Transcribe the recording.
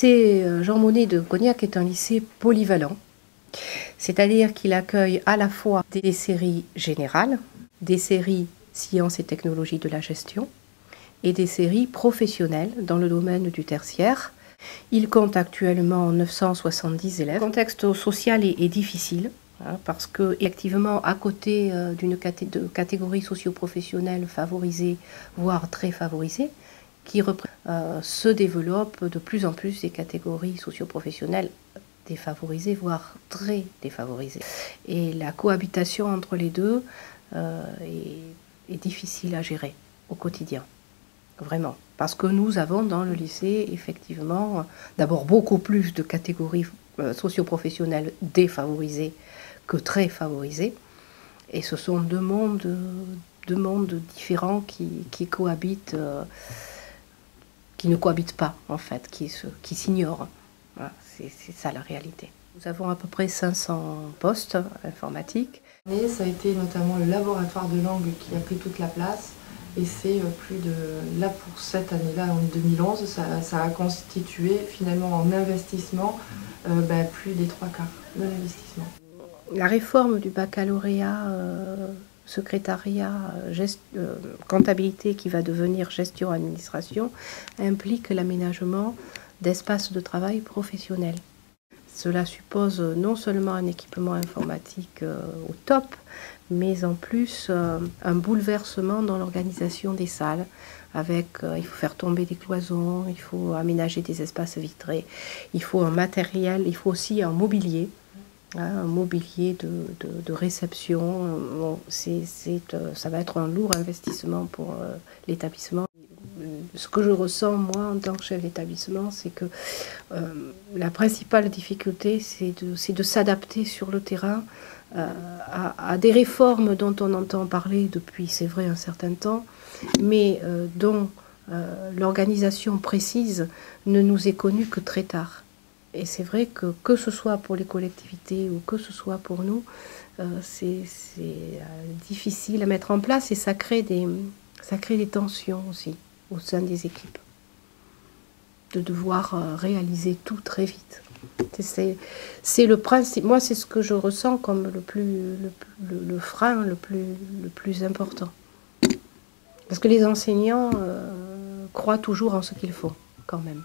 lycée Jean Monnet de Cognac est un lycée polyvalent, c'est-à-dire qu'il accueille à la fois des séries générales, des séries sciences et technologies de la gestion et des séries professionnelles dans le domaine du tertiaire. Il compte actuellement 970 élèves. Le contexte social est difficile parce que, effectivement, à côté d'une catégorie socio-professionnelle favorisée, voire très favorisée, se développent de plus en plus des catégories socio-professionnelles défavorisées, voire très défavorisées. Et la cohabitation entre les deux est difficile à gérer au quotidien, vraiment. Parce que nous avons dans le lycée, effectivement, d'abord beaucoup plus de catégories socio-professionnelles défavorisées que très favorisées. Et ce sont deux mondes différents qui cohabitent, qui ne cohabitent pas, en fait, qui s'ignorent. Voilà, c'est ça la réalité. Nous avons à peu près 500 postes informatiques. Ça a été notamment le laboratoire de langue qui a pris toute la place. Et c'est plus de... Là, pour cette année-là, en 2011, ça a constitué finalement en investissement plus des 3/4 de l'investissement. La réforme du baccalauréat, secrétariat, comptabilité qui va devenir gestion-administration implique l'aménagement d'espaces de travail professionnels. Cela suppose non seulement un équipement informatique au top, mais en plus un bouleversement dans l'organisation des salles. Il faut faire tomber des cloisons, il faut aménager des espaces vitrés, il faut un matériel, il faut aussi un mobilier. Un mobilier de réception. Bon, ça va être un lourd investissement pour l'établissement. Ce que je ressens, moi, en tant que chef d'établissement, c'est que la principale difficulté, c'est de s'adapter sur le terrain à des réformes dont on entend parler depuis, c'est vrai, un certain temps, mais dont l'organisation précise ne nous est connue que très tard. Et c'est vrai que ce soit pour les collectivités ou que ce soit pour nous, c'est difficile à mettre en place et ça crée des tensions aussi au sein des équipes. De devoir réaliser tout très vite. C'est le principe. Moi, c'est ce que je ressens comme le frein le plus important. Parce que les enseignants croient toujours en ce qu'ils font, quand même.